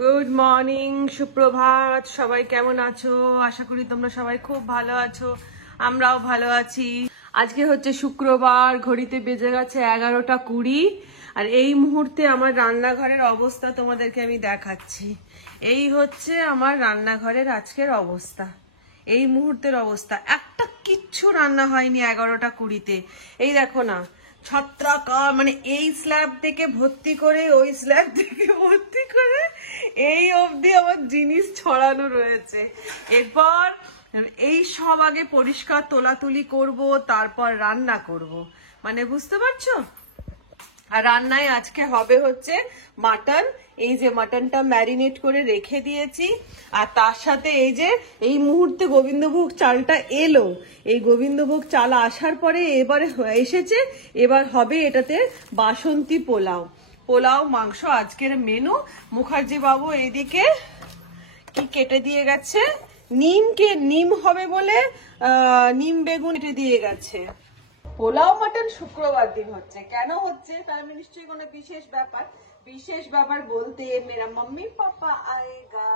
Good morning, সুপ্রভাত। সবাই কেমন আছো? আশা করি তোমরা সবাই খুব ভালো আছো, আমরাও ভালো আছি। আজকে হচ্ছে শুক্রবার, ঘড়িতে বেজে গেছে 11টা 20। আর এই মুহূর্তে আমার রান্নাঘরের অবস্থা তোমাদেরকে আমি দেখাচ্ছি। এই হচ্ছে আমার রান্নাঘরের আজকের অবস্থা, এই মুহূর্তের অবস্থা। একটা কিচ্ছু রান্না হয়নি 11টা 20-তে। এই দেখো না, ছত্রাকার, মানে এই স্ল্যাব থেকে ভর্তি করে ওই স্ল্যাব থেকে ভর্তি করে এই অবধি আমার জিনিস ছড়ানো রয়েছে। এরপর এই সব আগে পরিষ্কার তোলাতুলি করব, তারপর রান্না করব, মানে বুঝতে পারছো। আর রান্নায় আজকে হবে হচ্ছে মাটন। এই যে মাটনটা ম্যারিনেট করে রেখে দিয়েছি, আর তার সাথে এই যে এই মুহূর্তে গোবিন্দভোগ চালটা এলো। এই গোবিন্দভোগ চাল আসার পরে এবারে এসেছে, এবার হবে এটাতে বাসন্তী পোলাও। পোলাও মাংস আজকের মেনু। মুখার্জি বাবু এইদিকে কি কেটে দিয়ে গেছে, নিম হবে বলে নিম বেগুন কেটে দিয়ে গেছে। পোলাও মাটন শুক্রবার দিন হচ্ছে, কেন হচ্ছে তার নিশ্চয়ই কোনো বিশেষ ব্যাপার। বিশেষ ব্যাপার বলতে মেরা মাম্মি পাপা আয়েগা,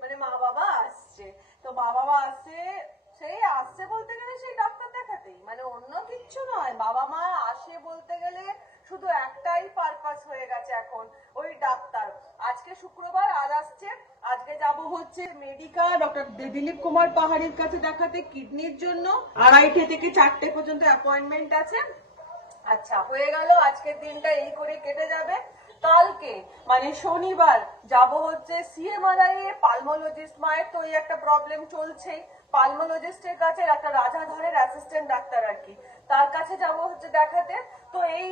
মানে মা বাবা আসছে। তো মা বাবা আসছে, সেই আসছে বলতে গেলে সেই ডাক্তার দেখাতেই, মানে অন্য কিচ্ছু নয়। বাবা মা আসে বলতে গেলে শুধু একটাই পারপাস হয়ে গেছে এখন, ওই ডাক্তার। আজকে শুক্রবার, আজ আসছে। আজকে যাব হচ্ছে মেডিকেল ডক্টর দিলীপ কুমার পাহাড়ির কাছে দেখাতে কিডনির জন্য। 2:30 থেকে 4টে পর্যন্ত অ্যাপয়েন্টমেন্ট আছে। আচ্ছা, হয়ে গেল, আজকের দিনটা এই করে কেটে যাবে। কালকে মানে শনিবার যাব হচ্ছে সিএমআরআই এ পালমোলজিস্ট। মায়ের তো এই একটা প্রবলেম চলছেই, পালমোলজিস্টের কাছে, একটা রাজাধরের অ্যাসিস্ট্যান্ট ডাক্তার আর কি, তার কাছে যাব হচ্ছে দেখাতে। তো এই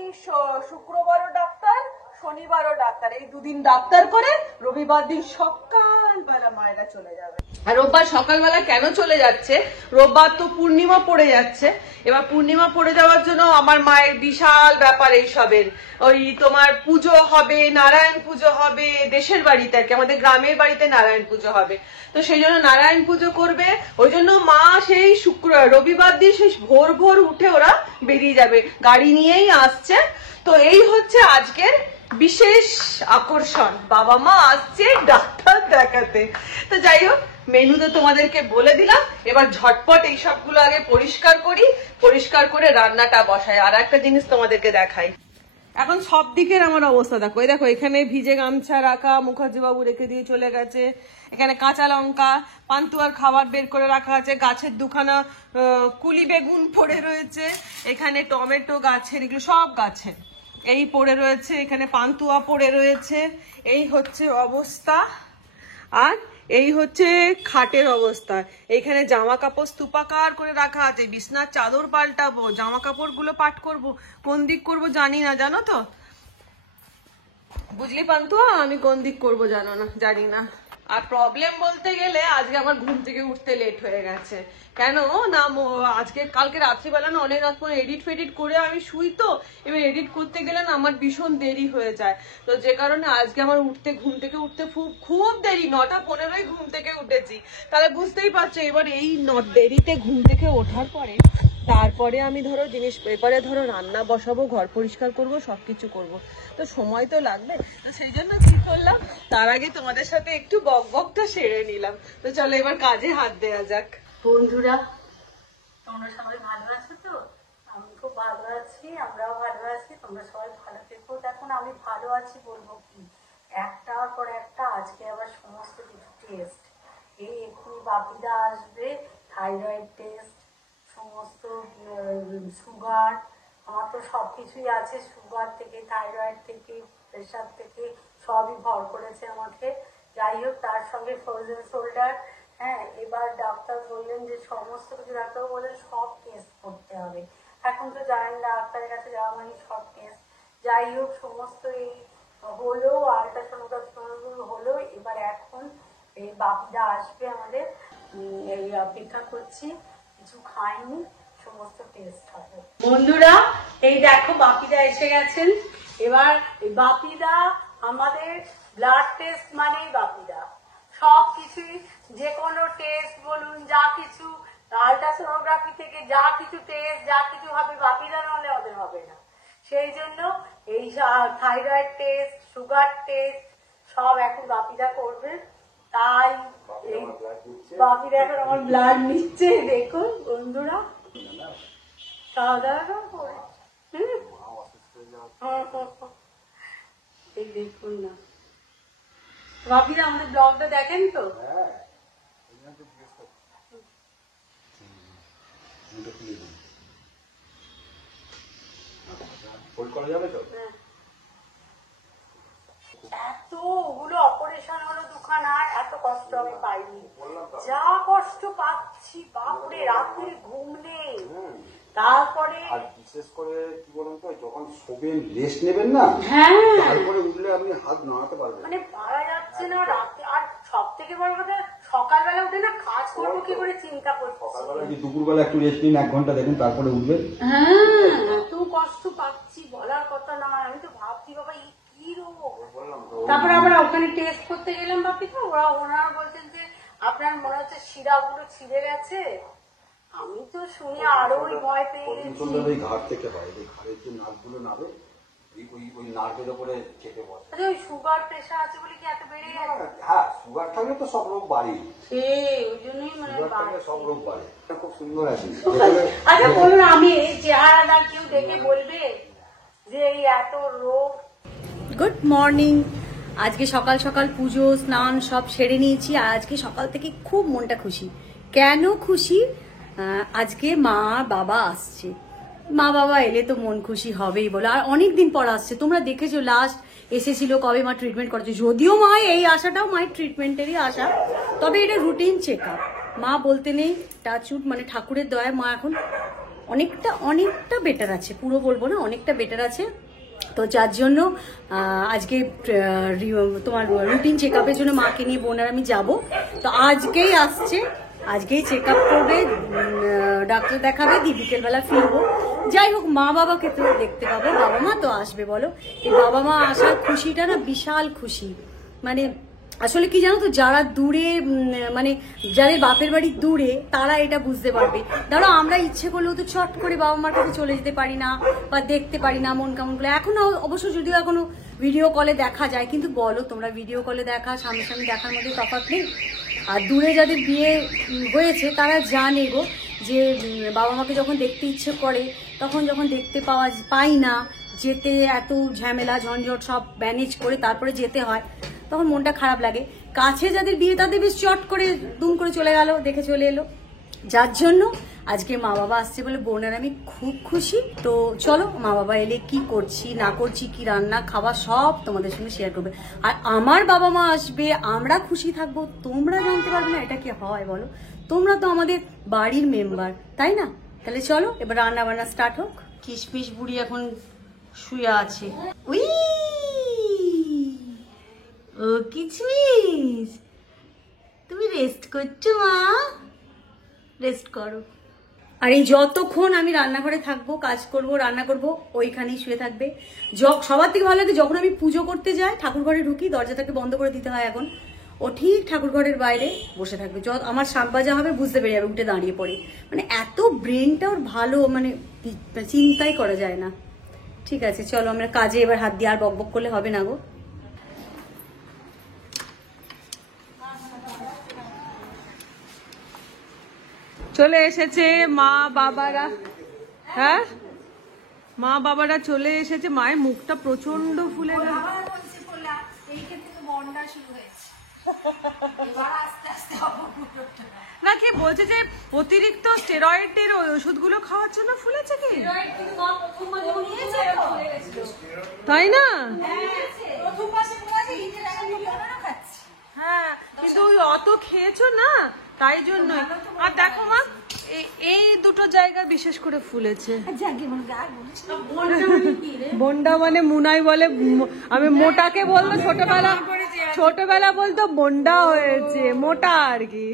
শুক্রবারও ডাক্তার, শনিবারও ডাক্তার, এই দুদিন ডাক্তার করে রবিবার দিন সকালবেলা মায়েরা চলে যাবে। আর রোববার সকালবেলা কেন চলে যাচ্ছে, রোববার তো পূর্ণিমা পড়ে যাচ্ছে। এবার পূর্ণিমা পড়ে যাওয়ার জন্য আমার মায়ের বিশাল ব্যাপার এইসবের। ওই তোমার পুজো হবে, নারায়ণ পুজো হবে দেশের বাড়িতে আর কি, আমাদের গ্রামের বাড়িতে নারায়ণ পুজো হবে। তো সেই জন্য নারায়ণ পুজো করবে, ওই জন্য মা সেই রবিবার দিন সেই ভোর ভোর উঠে ওরা বেরিয়ে যাবে, গাড়ি নিয়েই আসছে। তো এই হচ্ছে আজকের বিশেষ আকর্ষণ, বাবা মা আসছে ডাক্তার দেখাতে। তো যাই হোক, মেনু তো তোমাদেরকে বলে দিলাম। এবার ঝটপট এই সবগুলো আগে পরিষ্কার করি, পরিষ্কার করে রান্নাটা বসাই। আর একটা জিনিস তোমাদেরকে দেখাই, এখন সব দিকের আমার অবস্থা দেখো। এই দেখো, এখানে ভিজে গামছা রাখা, মুখার্জি বাবু রেখে দিয়ে চলে গেছে। এখানে কাঁচা লঙ্কা, পান্তুয়ার খাবার বের করে রাখা আছে। গাছের দুখানা কুলি বেগুন পড়ে রয়েছে। এখানে টমেটো গাছের, এগুলো সব গাছের এই পড়ে রয়েছে। এখানে পান্তুয়া পড়ে রয়েছে। এই হচ্ছে অবস্থা। আর এই হচ্ছে খাটের অবস্থা। এইখানে জামা কাপড় স্তূপাকার করে রাখা আছে। বিছনার চাদর পাল্টাবো, জামা কাপড় গুলো পাট করবো, কোন দিক করবো জানি না, জানো তো, বুঝলি পান্তুয়া, আমি কোন দিক করবো জানি না। আর প্রবলেম বলতে গেলে আজকে আমার ঘুম থেকে উঠতে লেট হয়ে গেছে। কেন না, কালকে রাত্রিবেলা না অনেক রাত পরে এডিট ফেডিট করে আমি শুই। তো এবার এডিট করতে গেলে না আমার ভীষণ দেরি হয়ে যায়। তো যে কারণে আজকে আমার ঘুম থেকে উঠতে খুব দেরি, 9:15 ঘুম থেকে উঠেছি। তাহলে বুঝতেই পারছো, এবার এই দেরিতে ঘুম থেকে ওঠার পরে তারপরে আমি ধরো এবারে ধরো রান্না বসাবো, ঘর পরিষ্কার করব, সবকিছু করব, তো সময় তো লাগবে। তো সেই জন্য কি করলাম, তার আগে তোমাদের সাথে একটু বকবকটা সেরে নিলাম। তো চলো এবার কাজে হাত দেওয়া যাক। বন্ধুরা, তোমরা সবাই ভালো আছো তো? আমি খুব ভালো আছি, আমরাও ভালো আছি। তোমরা সবাই ভালো থেকো। দেখুন, আমি ভালো আছি বলবো কি, একটার পর একটা আজকে আবার সমস্ত কিছু টেস্ট। এই এক্ষুনি বাপিদা আসবে, থাইরয়েড টেস্ট, সমস্ত সুগার, আমার তো সব কিছুই আছে, সুগার থেকে, থাইরয়েড থেকে, প্রেশার থেকে সবই ভর করেছে আমাকে। যাই হোক, তার সঙ্গে ফ্রোজেন শোল্ডার। হ্যাঁ, এবার ডাক্তার বললেন যে সমস্ত কিছু, ডাক্তার বললেন সব টেস্ট করতে হবে। এখন তো জানেন ডাক্তারের কাছে যাওয়া মানে সব টেস্ট। যাই হোক, সমস্ত এই হলো, আল্ট্রাসোনোগ্রাফি হলো। এবার এখন এই বাপিদা আসবে আমাদের, এই অপেক্ষা করছি, কিছু খাইনি, সমস্ত টেস্ট হবে। বন্ধুরা, এই দেখো বাপিদা এসে গেছেন। এবার এই বাপিদা আমাদের ব্লাড টেস্ট মানেই বাপিদা, সব কিছুই, যে কোনো টেস্ট বলুন, যা কিছু, আল্ট্রাসোনোগ্রাফি থেকে যা কিছু টেস্ট, যা কিছু হবে, বাপিদা নাহলে ওদের হবে না। সেই জন্য এই থাইরয়েড টেস্ট, সুগার টেস্ট, সব এখন বাপিদা করবে। তাই বাপিদা এখন আমার ব্লাড নিচ্ছে, দেখুন বন্ধুরা। খাওয়া দাওয়া করে এই দেখুন না, বাপিদা আমাদের ব্লগটা দেখেন তো? এত ওগুলো অপারেশন হলো দুখানায়, এত কষ্ট আমি পাইনি, যা কষ্ট পাচ্ছি বাপরে, রাত্রে ঘুম নেই। তারপরে আর বিশেষ করে কি বলুন তো, যখন শোবেন রেস্ট নেবেন না, হ্যাঁ তারপরে উঠলে আপনি হাত নাড়াতে পারবেন মানে পারা যাচ্ছে না রাতে। আর সব থেকে বড় কথা, সকালবেলা উঠে না কাজ করবো কি করে চিন্তা করছি। সকালবেলা কি দুপুরবেলা একটু রেস্ট নিন, 1 ঘন্টা দেখুন, তারপরে উঠবেন। হ্যাঁ এত কষ্ট পাচ্ছি বলার কথা না। আমি তো ভাবছি বাবা এই কি রোগ। তারপরে আমরা ওখানে টেস্ট করতে গেলাম বাপি, তো ওনারা বলছেন যে আপনার মনে হচ্ছে শিরাগুলো ছিঁড়ে গেছে। আমি তো শুনে আরো ভয় পেয়ে গেছি। ওই ঘাট থেকে হয়, ওই ঘাড়ের যে নার্ভগুলো নাবে, ওই নার্ভের উপরে চেপে বসে। আচ্ছা ওই সুগার প্রেশার আছে বলে কি এত বেড়ে গেছে? হ্যাঁ, সুগার থাকলে তো সব রোগ বাড়ে, ওই জন্যই মানে সুগার থাকলে সব রোগ বাড়ে। খুব সুন্দর আছে। আচ্ছা বলুন, আমি এই চেহারাটা কেউ দেখে বলবে যে এই এত রোগ? Good morning. আজকে সকাল সকাল পুজো স্নান সব সেরে নিয়েছি। আর আজকে সকাল থেকে খুব মনটা খুশি। কেন খুশি? আজকে মা বাবা আসছে। মা বাবা এলে তো মন খুশি হবেই বলো। আর অনেকদিন পর আসছে। তোমরা দেখেছো লাস্ট এসেছিল কবে মা ট্রিটমেন্ট করেছে। যদিও মা এই আশাটাও মায়ের ট্রিটমেন্টেরই আশা, তবে এটা রুটিন চেক আপ। মা বলতে নেই, টাচউড মানে ঠাকুরের দয়ায় মা এখন অনেকটা বেটার আছে। পুরো বলবো না, অনেকটা বেটার আছে। তো যার জন্য আজকে তোমার রুটিন চেক আপের জন্য মাকে নিয়ে বোন আর আমি যাবো। তো আজকেই আসছে, আজকেই চেক আপ করবে, ডাক্তার দেখাবে, দিয়ে বিকেলবেলা ফিরবো। যাই হোক, মা বাবাকে তো দেখতে পাবো, বাবা মা তো আসবে বলো। এই বাবা মা আসার খুশিটা না বিশাল খুশি। মানে আসলে কি জানো তো, যারা দূরে মানে যাদের বাপের বাড়ি দূরে, তারা এটা বুঝতে পারবে। ধরো আমরা ইচ্ছে করলেও তো চট করে বাবা মার কাছে চলে যেতে পারি না, বা দেখতে পারি না মন কেমন করে। এখনো অবশ্য যদিও এখনো ভিডিও কলে দেখা যায়, কিন্তু বলো তোমরা ভিডিও কলে দেখা সামনাসামনি দেখার মধ্যে তফাৎ নেই। আর দূরে যাদের বিয়ে হয়েছে তারা জানে গো, যে বাবা মাকে যখন দেখতে ইচ্ছে করে, তখন যখন দেখতে পাই না, যেতে এত ঝামেলা ঝঞ্ঝট সব ম্যানেজ করে তারপরে যেতে হয়, তখন মনটা খারাপ লাগে। কাছে যাদের বিয়ে তাদের বেশ চট করে দুম করে চলে গেল, দেখে চলে এলো। যার জন্য আজকে মা বাবা আসছে বলে বোনের আমি খুব খুশি। তো চলো, মা বাবা এলে কি করছি না করছি, কি রান্না খাওয়া সব তোমাদের সঙ্গে শেয়ার করবে। আর আমার বাবা মা আসবে, আমরা খুশি থাকবো, তোমরা জানতে পারবে না, এটা কি হয় বলো? তোমরা তো আমাদের বাড়ির মেম্বার, তাই না? তাহলে চলো এবার রান্না বান্না স্টার্ট হোক। কিশমিশ বুড়ি এখন শুয়ে আছে। উই ও কিশমিশ, তুমি রেস্ট করছো মা? রেস্ট করো। আর এই যতক্ষণ আমি রান্নাঘরে থাকবো, কাজ করব, রান্না করব, ওইখানেই শুয়ে থাকবে। সবার থেকে ভালো লাগে যখন আমি পুজো করতে যাই, ঠাকুর ঘরে ঢুকি, দরজাটাকে বন্ধ করে দিতে হয় এখন। ও ঠিক ঠাকুর ঘরের বাইরে বসে থাকবে। আমার শাক ভাজা হবে, বুঝতে পেরে যাবে, উঠে দাঁড়িয়ে পড়ে। মানে এত ব্রেনটা ওর ভালো, মানে চিন্তাই করা যায় না। ঠিক আছে, চলো আমরা কাজে এবার হাত দিয়ে, আর বকবক করলে হবে না গো। চলে এসেছে মা বাবারা। হ্যাঁ, মা বাবারা চলে এসেছে। মায়ের মুখটা প্রচন্ড ফুলে গেল। না, কি বলছে যে অতিরিক্ত স্টেরয়েডের ওষুধগুলো খাওয়ার জন্য ফুলেছে কি? তাই না? হ্যাঁ, কিন্তু ওই অত খেয়েছো না, তাই জন্যই। আর দেখো মা, এই দুটো জায়গা বিশেষ করে ফুলেছে। বন্ডা মানে মুনাই বলে, আমি মোটাকে বলতো ছোটবেলা বলতো বন্ডা হয়েছে, মোটা আর কি।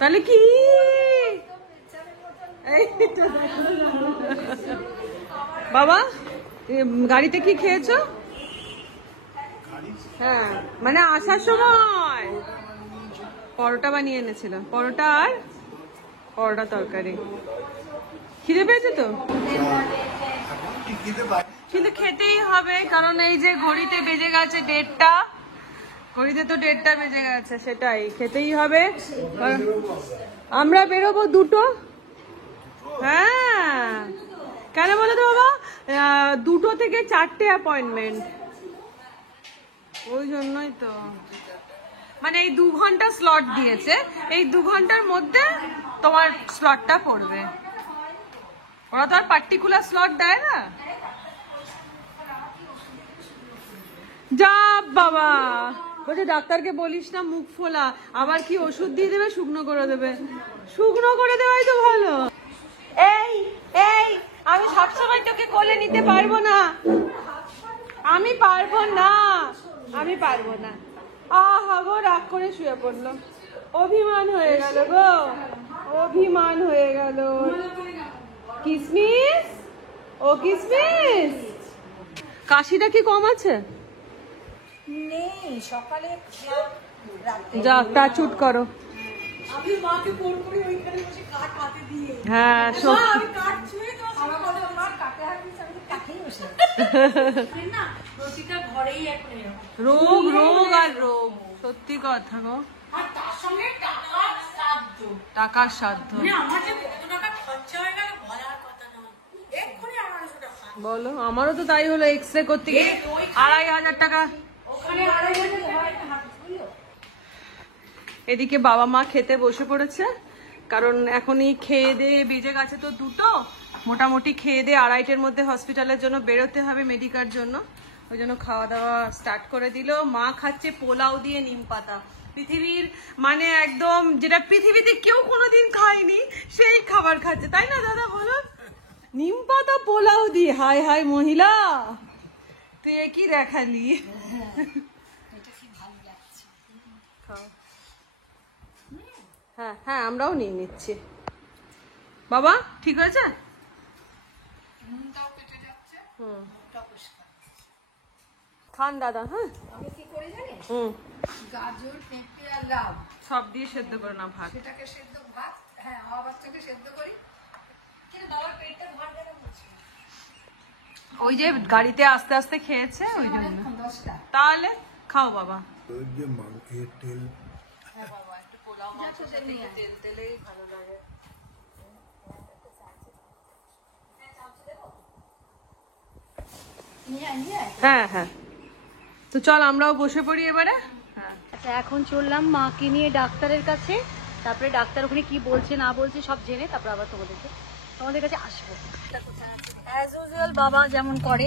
তাহলে কি বাবা, গাড়িতে কি খেয়েছো? হ্যাঁ, মানে আসার সময় পরোটা বানিয়ে এনেছিলাম, পরোটা আর পরোটা তরকারি। খিদে পেয়েছে তো? কিন্তু খেতেই হবে, কারণ এই যে ঘড়িতে বেজে গেছে 1:30, ঘড়িতে তো 1:30 বেজে গেছে, সেটাই খেতেই হবে। আমরা বেরোবো 2টো। হ্যাঁ, কেন বলো তো বাবা, 2টো থেকে 4টে অ্যাপয়েন্টমেন্ট, ওই জন্যই তো। মানে এই 2 ঘন্টা স্লট দিয়েছে, এই 2 ঘন্টার মধ্যে তোমার স্লটটা পড়বে। ওরা তো আর পার্টিকুলার স্লট দেয় না। যা বাবা, বলছে ডাক্তারকে বলিস না মুখ ফোলা, আবার কি ওষুধ দিয়ে দেবে, শুকনো করে দেবে। শুকনো করে দেওয়াই তো ভালো। এই এই আমি সবসময় তোকে কোলে নিতে পারবো না, আমি পারবো না, আমি পারবো না। আহা গো, রাগ করে শুয়ে পড়লো, অভিমান হয়ে গেল গো, অভিমান হয়ে গেল। কিসমিস, ও কিসমিস, কাশিটা কি কম আছে? নেই, সকালে যা টাচুট করো। আমি মাকে ফোন করি ওইখানে বসে কাট হাতে দিয়ে। হ্যাঁ সত্যি, আমি কাট ছুঁয়ে তো আমার বলে মা কাটে হাতে আমি কাটেই বসে। না, রসিটা ঘরেই এখন রোগ রোগ আর রোগ, সত্যি কথা গো। আর তার সঙ্গে টাকার সাধ্য। টাকার সাধ্য, আমার যে কত টাকা খরচা হয়ে গেল বলার কথা নয়, এক্ষুনি 1800 টাকা। বলো, আমারও তো তাই হলো, এক্সরে করতে গিয়ে 2500 টাকা। ওখানে 2500 হয় হাত ছুঁয়ো। এদিকে বাবা মা খেতে বসে পড়েছে, কারণ এখনই খেয়ে দিয়ে বেজে গেছে তো 2টো, মোটামুটি খেয়ে দিয়ে 2:30-এর মধ্যে হসপিটালের জন্য বেরোতে হবে, মেডিকার জন্য। ওই জন্য খাওয়া দাওয়া স্টার্ট করে দিল। মা খাচ্ছে পোলাও দিয়ে নিম পাতা, পৃথিবীর মানে একদম যেটা পৃথিবীতে কেউ কোনোদিন খায়নি সেই খাবার খাচ্ছে, তাই না দাদা বলো? নিম পাতা পোলাও দিয়ে, হায় হায় মহিলা, তুই কি দেখালি। খাও। হ্যাঁ হ্যাঁ, আমরাও নিয়ে নিচ্ছি। বাবা ঠিক হয়েছে? হুম, খান দাদা। হ্যাঁ, আমি কি করে জানিস? হুম, গাজর, পেঁপে আর লাউ সব দিয়ে সেদ্ধ করে না ভাত। সেটাকে সেদ্ধ ভাত, হ্যাঁ হাওয়া বাচ্চাকে সেদ্ধ করি, কিন্তু বাবার পেটটা ভাত দেয় না। ওই যে গাড়িতে আস্তে আস্তে খেয়েছে ওই জন্য। 10টা। তাহলে খাও বাবা। তেল হ্যাঁ বাবা, একটু পোলাও মাংস সাথে তেল তেলেই ভালো লাগে। হ্যাঁ হ্যাঁ, তো চল আমরাও বসে পড়ি এবারে। হ্যাঁ, আচ্ছা, এখন চললাম মাকে নিয়ে ডাক্তারের কাছে, তারপরে ডাক্তার ওখানে কি বলছে না বলছে সব জেনে তারপর আবার তোমাদের কাছে আসবো। অ্যাজ ইউজুয়াল বাবা যেমন করে,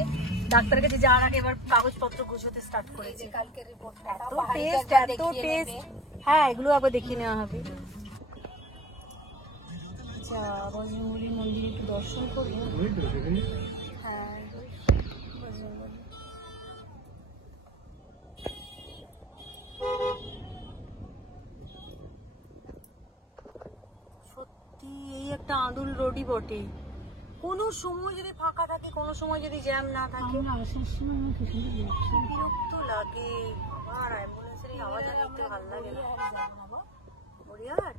ডাক্তারের কাছে যাওয়ার আগে এবার কাগজপত্র গুছোতে স্টার্ট করেছে। কালকের রিপোর্টটা এত টেস্ট, হ্যাঁ এগুলো আবার দেখিয়ে নেওয়া হবে। আচ্ছা, বজরংবলী মন্দিরে একটু দর্শন করি। হ্যাঁ, বজরংবলী। সত্যি এই একটা আঁদুল রোডই বটে, কোনো সময় যদি ফাঁকা থাকে, কোনো সময় যদি জ্যাম না থাকে, বিরক্ত লাগে। আর অ্যাম্বুলেন্সের এই আওয়াজ নিতে ভালো লাগে না। গড়িয়াহাট,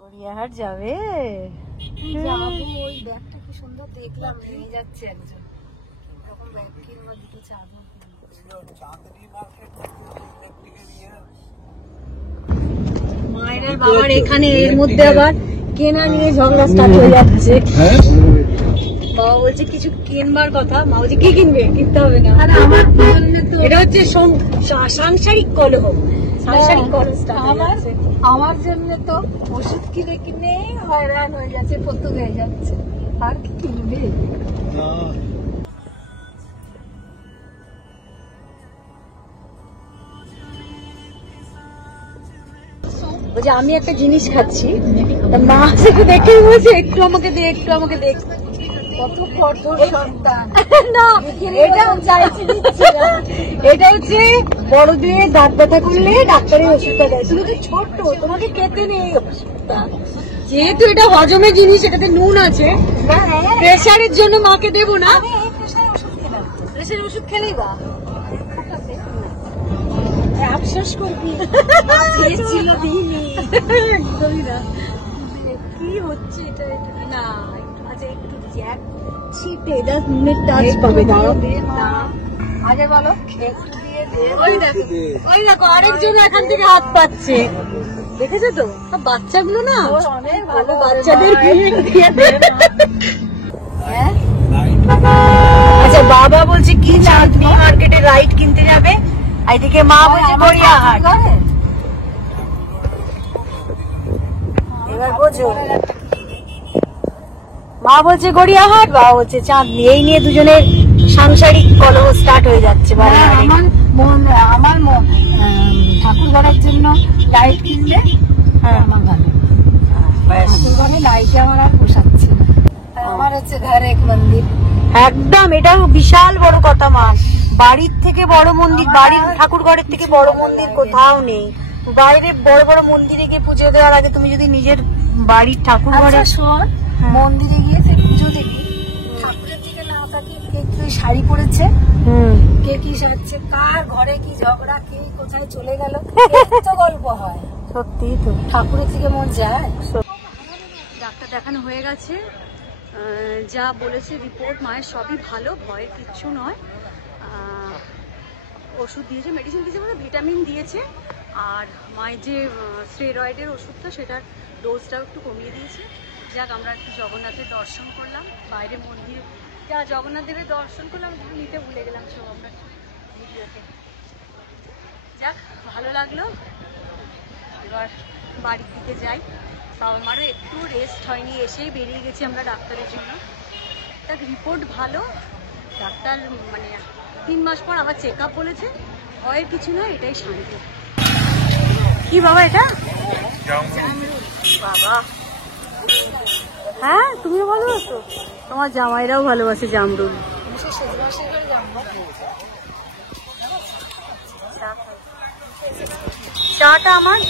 গড়িয়াহাট যাবে? যাবো, ওই ব্যাগটা কি সুন্দর দেখলাম, নিয়ে যাচ্ছে একজন, এরকম ব্যাগ কিনবো, দুটো চাদর মায়ের আর বাবার এখানে এর মধ্যে আবার কেনা নিয়ে ঝগড়া স্টার্ট হয়ে যাচ্ছে। বাবা বলছে কিছু কিনবার কথা, মা বলছে কি কিনবে, কিনতে হবে না। আর আমার জন্য তো এটা হচ্ছে সাংসারিক কলহ, সাংসারিক কলহ স্টার্ট হয়ে যাচ্ছে। আমার জন্য তো ওষুধ কিনে কিনে হয়রান হয়ে যাচ্ছে, প্রস্তুত হয়ে যাচ্ছে, আর কি কিনবে। বলছে আমি একটা জিনিস খাচ্ছি, তা মা সেটা দেখে বলছে একটু আমাকে দে, একটু আমাকে দে। কত কঠোর সন্তান। না, এটা চাইছি দিচ্ছি না। এটা হচ্ছে বড়দের দাঁত ব্যথা করলে ডাক্তারের ওষুধটা দেয়, তুমি তো ছোট্ট, তোমাকে খেতে নেই এই ওষুধটা। যেহেতু এটা হজমের জিনিস, এটাতে নুন আছে, প্রেশারের জন্য মাকে দেবো না। প্রেশারের ওষুধ খেলেই বা আফসোস করবি ছিল দিইনি একদমই না। কি হচ্ছে এটা না আচ্ছা একটু দিচ্ছি এক ছিটে জাস্ট নুনের টাচ পাবে দাঁড়াও না আগে বলো একটু দিয়ে দে। ওই দেখো আরেকজন এখান থেকে হাত পাচ্ছে দেখেছো তো সব বাচ্চাগুলো না অনেক ভালো বাচ্চাদের দিয়ে দে হ্যাঁ। আচ্ছা বাবা বলছে কি চাঁদনি মার্কেটে রাইড কিনতে যাবে এদিকে মা বলছে গড়িয়াহাট। এবার বোঝো মা বলছে গড়িয়াহাট বাবা বলছে চাঁদনি এই নিয়ে দুজনের সাংসারিক কলহ স্টার্ট হয়ে যাচ্ছে। আমার ঠাকুর ঘরের জন্য লাইট কিনলে আমার ভালো ঠাকুর ঘরে লাইটে আমার আর পোষাচ্ছে না আমার হচ্ছে ঘরে এক মন্দির একদম এটা বিশাল বড় কথা মা বাড়ির থেকে বড় মন্দির বাড়ির ঠাকুর ঘরের থেকে বড় মন্দির কোথাও নেই। বাইরে বড় বড় মন্দিরে গিয়ে পুজো দেওয়ার আগে তুমি যদি নিজের বাড়ির ঠাকুর ঘরে মন্দিরে গিয়ে পুজো দেখি ঠাকুরের দিকে না তাকি কে কি শাড়ি পরেছে কে কি সাজছে কার ঘরে কি ঝগড়া কে কোথায় চলে গেল কত গল্প হয় সত্যি তো ঠাকুরের দিকে মন যায়। ডাক্তার দেখানো হয়ে গেছে, যা বলেছে রিপোর্ট মায়ের সবই ভালো, ভয়ের কিচ্ছু নয়। ওষুধ দিয়েছে, মেডিসিন দিয়েছে, মানে ভিটামিন দিয়েছে, আর মায়ের যে স্টেরয়েডের ওষুধটা সেটার ডোজটাও একটু কমিয়ে দিয়েছে। যাক আমরা একটু জগন্নাথের দর্শন করলাম, বাইরে মন্দির যা জগন্নাথ দেবের দর্শন করলাম নিতে ভুলে গেলাম সব আমরা ভিডিওতে। যাক ভালো লাগলো, এবার বাড়ির দিকে যাই। বাবা মারও একটু রেস্ট হয়নি, এসেই বেরিয়ে গেছি আমরা ডাক্তারের জন্য। দেখ রিপোর্ট ভালো, ডাক্তার মানে 3 মাস পর আবার চেক আপ বলেছে, ভয়ের কিছু নয়, এটাই শান্তি। কি বাবা এটা? বাবা হ্যাঁ তুমিও ভালোবাসো, তোমার জামাইরাও ভালোবাসে জামরুল। চাটা আমার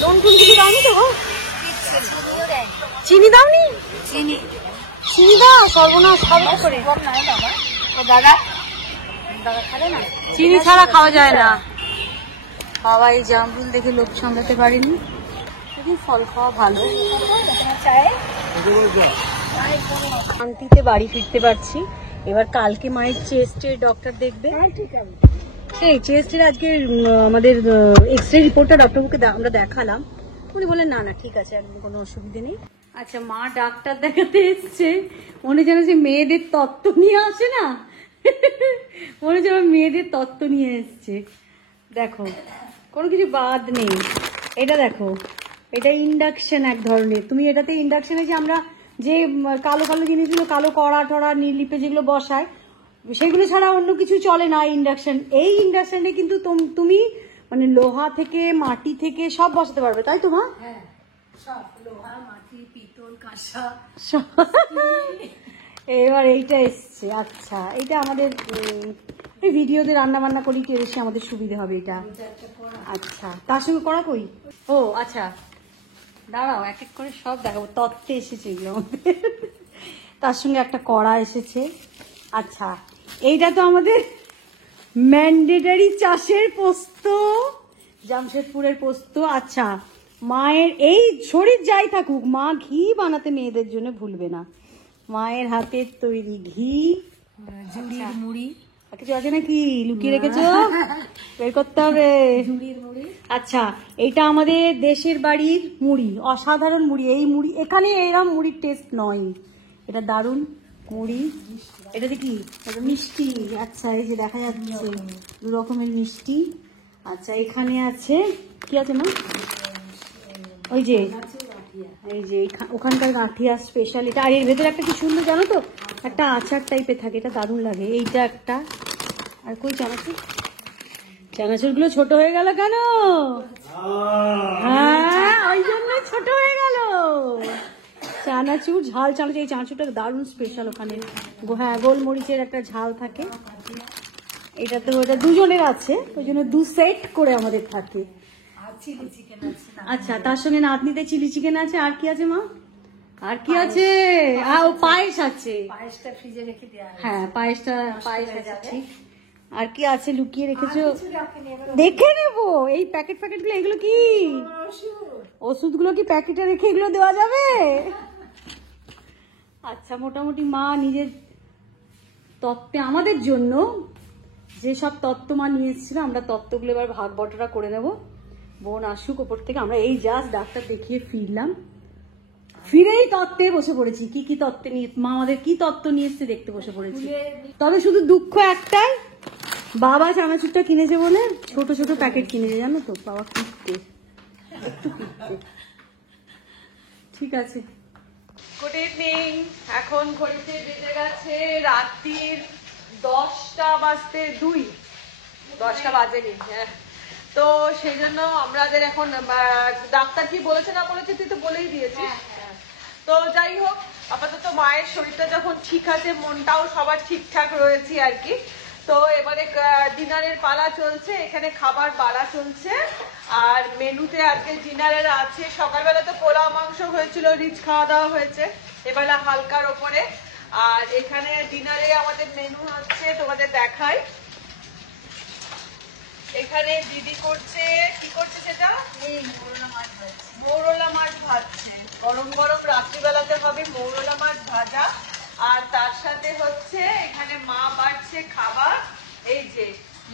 নুন কিছু দাওনি তো? চিনি দাওনি? চিনি দাও, সর্বনাশ খাবে করে। দাদা খাবে না, চিনি ছাড়া খাওয়া যায় না। বাবা এই জামরুল দেখে লোভ সামলাতে পারেনি, ফল খাওয়া ভালো। শান্তিতে বাড়ি ফিরতে পারছি। এবার কালকে মায়ের চেস্টের ডক্টর দেখবে। সেই চেস্টের আজকে আমাদের এক্সরে রিপোর্টটা ডক্টরকে আমরা দেখালাম, উনি বললেন না না ঠিক আছে, একদম কোনো অসুবিধা নেই। আচ্ছা মা ডাক্তার দেখাতে এসছে, মনে যেন সে মেয়েদের তত্ত্ব নিয়ে আসে না, মনে যেন মেয়েদের তত্ত্ব নিয়ে এসছে। দেখো কোনো কিছু বাদ নেই, এটা দেখো, এটা ইন্ডাকশন এক ধরনের। তুমি এটাতে ইন্ডাকশনে যে আমরা যে কালো কালো জিনিসগুলো, কালো কড়া টড়া নির্লিপে যেগুলো বসায়, সেগুলো ছাড়া অন্য কিছু চলে না ইন্ডাকশন। এই ইন্ডাকশনে কিন্তু তুমি মানে লোহা থেকে মাটি থেকে সব বসাতে পারবে, তাই তো মা? সব লোহা মাটি পিতল কাঁসা। এবার এইটা এসছে। আচ্ছা এটা আমাদের এই ভিডিওতে রান্না বান্না করি কি বেশি আমাদের সুবিধা হবে এটা। আচ্ছা তার সঙ্গে করা কই? ও আচ্ছা দাঁড়াও এক এক করে সব দেখাবো। তত্ত্বে এসেছে এগুলো আমাদের, তার সঙ্গে একটা কড়া এসেছে। আচ্ছা এইটা তো আমাদের ম্যান্ডেটারি চাষের পোস্ত, জামশেদপুরের পোস্ত। আচ্ছা মায়ের এই শরীর যাই থাকুক, মা ঘি বানাতে মেয়েদের জন্য ভুলবে না। মায়ের হাতের তৈরি ঘি, ঝুড়ির মুড়ি কিছু আছে নাকি লুকিয়ে রেখেছো? বের করতে হবে। ঝুড়ির মুড়ি। আচ্ছা এইটা আমাদের দেশের বাড়ির মুড়ি, অসাধারণ মুড়ি। এই মুড়ি এখানে এরকম মুড়ির টেস্ট নয়, এটা দারুণ মুড়ি। এটাতে কি? এটা মিষ্টি। আচ্ছা এই যে দেখা যাচ্ছে 2 রকমের মিষ্টি। আচ্ছা এখানে আছে কি আছে মা? ওই যে এই যে ওখানকার গাঠিয়া স্পেশাল এটা। আর এর ভেতরে একটা কি সুন্দর জানো তো, একটা আচার টাইপের থাকে, এটা দারুণ লাগে। এইটা একটা। আর কই চানাচুর? চানাচুর গুলো ছোট হয়ে গেল কেন? হ্যাঁ ওই জন্য ছোট হয়ে গেল। চানাচুর, ঝাল চানাচুর। এই চানাচুরটা দারুণ স্পেশাল ওখানে। হ্যাঁ গোলমরিচের একটা ঝাল থাকে। এটা তো ওটা দুজনের আছে, ওই জন্য 2 সেট করে আমাদের থাকে। আচ্ছা তার সঙ্গে নাতনিতে চিলি চিকেন আছে। আর কি আছে মা? আর কি আছে? ও পায়েস আছে। পায়েসটা ফ্রিজে রেখে দেওয়া। হ্যাঁ পায়েস আছে ঠিক। আর কি আছে লুকিয়ে রেখেছো? দেখে নেবো। এই প্যাকেট গুলো, এগুলো কি ওষুধগুলো? কি প্যাকেটে রেখে এগুলো দেওয়া যাবে? আচ্ছা, মোটামুটি মা নিজের তত্ত্বে আমাদের জন্য যেসব তত্ত্ব মা নিয়ে এসেছিল, আমরা তত্ত্বগুলো এবার ভাগ বটরা করে নেব। বোন আসুক ওপর থেকে। আমরা এই জাস্ট ডাক্তার দেখিয়ে ফিরলাম, ফিরেই তত্ত্বে বসে পড়েছি। কি কি তত্ত্বে নিয়ে মা আমাদের কি তত্ত্ব নিয়ে এসছে দেখতে বসে পড়েছি। তবে শুধু দুঃখ একটাই, বাবা চানাচুরটা কিনেছে বলে ছোট ছোট প্যাকেট কিনেছে, জানো তো, বাবা কিনতে একটু কিনতে। ঠিক আছে, গুড ইভিনিং। এখন ঘড়িতে বেজে গেছে রাত্রির 10টা বাজতে 2, 10টা বাজেনি। হ্যাঁ, তো সেই জন্য আমাদের এখন ডাক্তার কি বলেছে না বলেছে তুই তো বলেই দিয়েছিস। তো যাই হোক, আপাতত মায়ের শরীরটা যখন ঠিক আছে, মনটাও সবার ঠিকঠাক রয়েছে আর কি। তো এবারে ডিনারের পালা চলছে, এখানে খাবার বাড়া চলছে। আর মেনুতে আজকে ডিনারের আছে, সকালবেলা তো পোলাও মাংস হয়েছিল, রিচ খাওয়া দাওয়া হয়েছে, এবেলা হালকার ওপরে। আর এখানে ডিনারে আমাদের মেনু হচ্ছে, তোমাদের দেখাই। এখানে দিদি করছে, কি করছে সেটা? মৌরলা মাছ ভাজছে। গরম গরম রাত্রিবেলাতে হবে মৌরলা মাছ ভাজা। আর তার সাথে হচ্ছে এখানে মা বাড়ছে খাবার, এই যে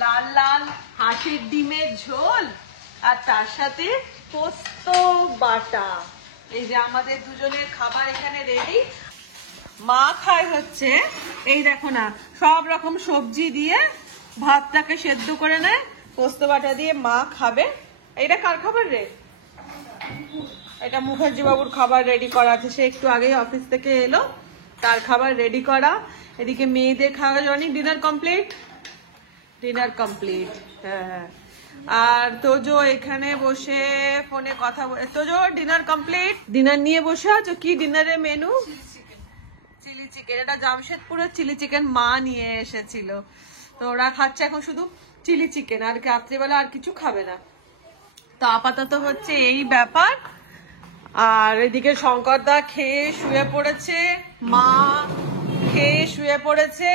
লাল লাল হাঁসের ডিমের ঝোল, আর তার সাথে পোস্ত বাটা। এই যে আমাদের দুজনের খাবার এখানে রেডি। মা খায় হচ্ছে, এই দেখো না, সব রকম সবজি দিয়ে ভাতটাকে সেদ্ধ করে নেয়, পোস্ত বাটা দিয়ে মা খাবে। এটা কার খাবার রে? এটা মুখার্জি বাবুর খাবার রেডি করা আছে, সে একটু আগেই অফিস থেকে এলো, তার খাবার রেডি করা। এদিকে মেয়েদের খাওয়া Johnny dinner complete, dinner complete. হ্যাঁ, আর তোজো এখানে বসে ফোনে কথা বলে। তোজো ডিনার কমপ্লিট, ডিনার নিয়ে বসে আছো। কি ডিনারের মেনু? Chilli chicken. এটা জামশেদপুরের চিলি চিকেন মা নিয়ে এসেছিল, তো ওরা খাচ্ছে এখন শুধু চিলি চিকেন, আর রাত্রিবেলা আর কিছু খাবে না। তো আপাতত হচ্ছে এই ব্যাপার। আর এদিকে শঙ্করদা খেয়ে শুয়ে পড়েছে, মা খেয়ে শুয়ে পড়েছে।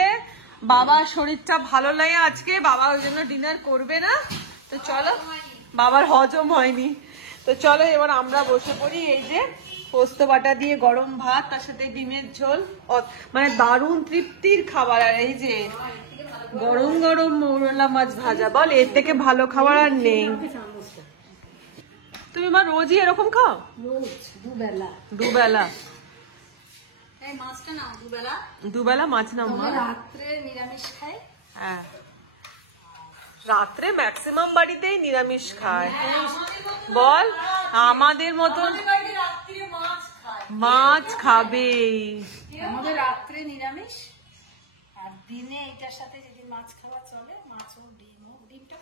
বাবার শরীরটা ভালো লাগে আজকে, বাবা ওই জন্য ডিনার করবে না। তো চলো, বাবার হজম হয়নি, তো চলো এবার আমরা বসে পড়ি। এই যে পোস্ত বাটা দিয়ে গরম ভাত, তার সাথে ডিমের ঝোল, মানে দারুণ তৃপ্তির খাবার। আর এই যে গরম গরম মৌরলা মাছ ভাজা। বল, এর থেকে ভালো খাবার আর নেই। তুমি মা রোজই এরকম খাও? দুবেলা দুবেলা মাছ নাও মা? রাত্রে নিরামিষ খাই। হ্যাঁ, রাত্রে ম্যাক্সিমাম বাড়িতেই নিরামিষ খায়। বল, আমাদের মতন মাছ খাবে। আমাদের রাত্রে নিরামিষ, আর দিনে এটার সাথে যদি মাছ খাওয়া চলে, মাছ ও ডিম ও। ডিমটা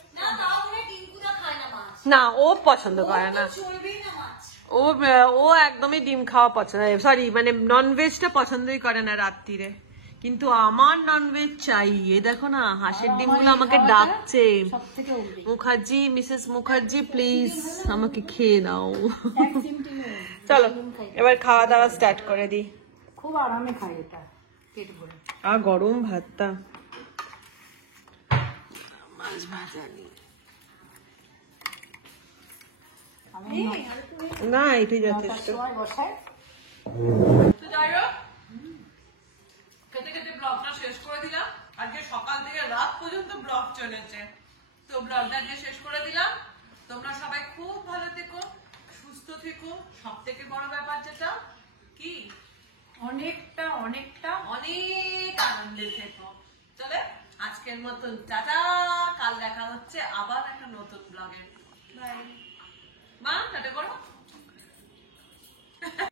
না, ও পছন্দ করে না, ও একদমই ডিম খাওয়া পছন্দ, সরি মানে ননভেজটা পছন্দই করে না রাত্রিরে। কিন্তু আমার ননভেজ চাই। এই দেখো না, হাঁসের ডিমগুলো আমাকে ডাকছে। মুখার্জি, মিসেস মুখার্জি প্লিজ আমাকে খেয়ে নাও। চলো এবার খাওয়া দাওয়া স্টার্ট করে দিই। খুব আরামে খাই এটা, পেট ভরে। আর গরম ভাতটা, মাছ ভাজা নেই না, এটাই যথেষ্ট। তো যাই হোক, খেতে খেতে ব্লগটা শেষ করে দিলাম। আজকে সকাল থেকে রাত পর্যন্ত ব্লগ চলেছে, তো ব্লগটা আজকে শেষ করে দিলাম। তোমরা সবাই খুব ভালো থেকো, সুস্থ থেকো। সব থেকে বড় ব্যাপার যেটা কি, অনেকটা অনেকটা অনেক আনন্দে থেকো। চলে আজকের মতন টাটা, কাল দেখা হচ্ছে আবার একটা